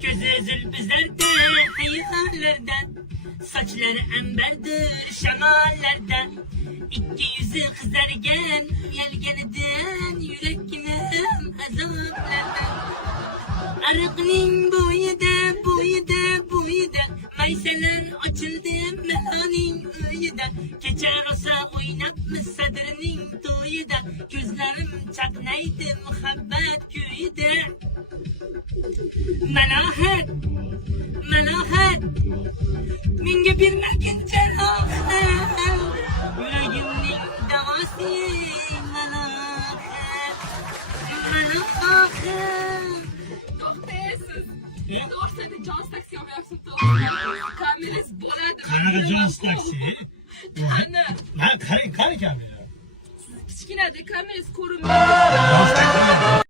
Gözü zülbüzlerdi hayallerden, saçları emberdir şemallerden. İki yüzü kızargen yelgeniden, yüreğim azaplerden. Arıknin boyu da mayseler açıldı melanin öyüde. Geçer olsa oynap mı sadrinin toyu da, gözlerim çaknaydı muhabbet köyüde. Melahat minge bir mekin cerahat, yüreğimin davası melahat. Doch, der ist es. Ja? Doch, seine Jones-Taxi haben wir absolut. Kameras Bollard. Kamera Jones taksi. Anne. Ha, kare kamera. Kichkina de kameras ko'rinmaydi. Jones taksi.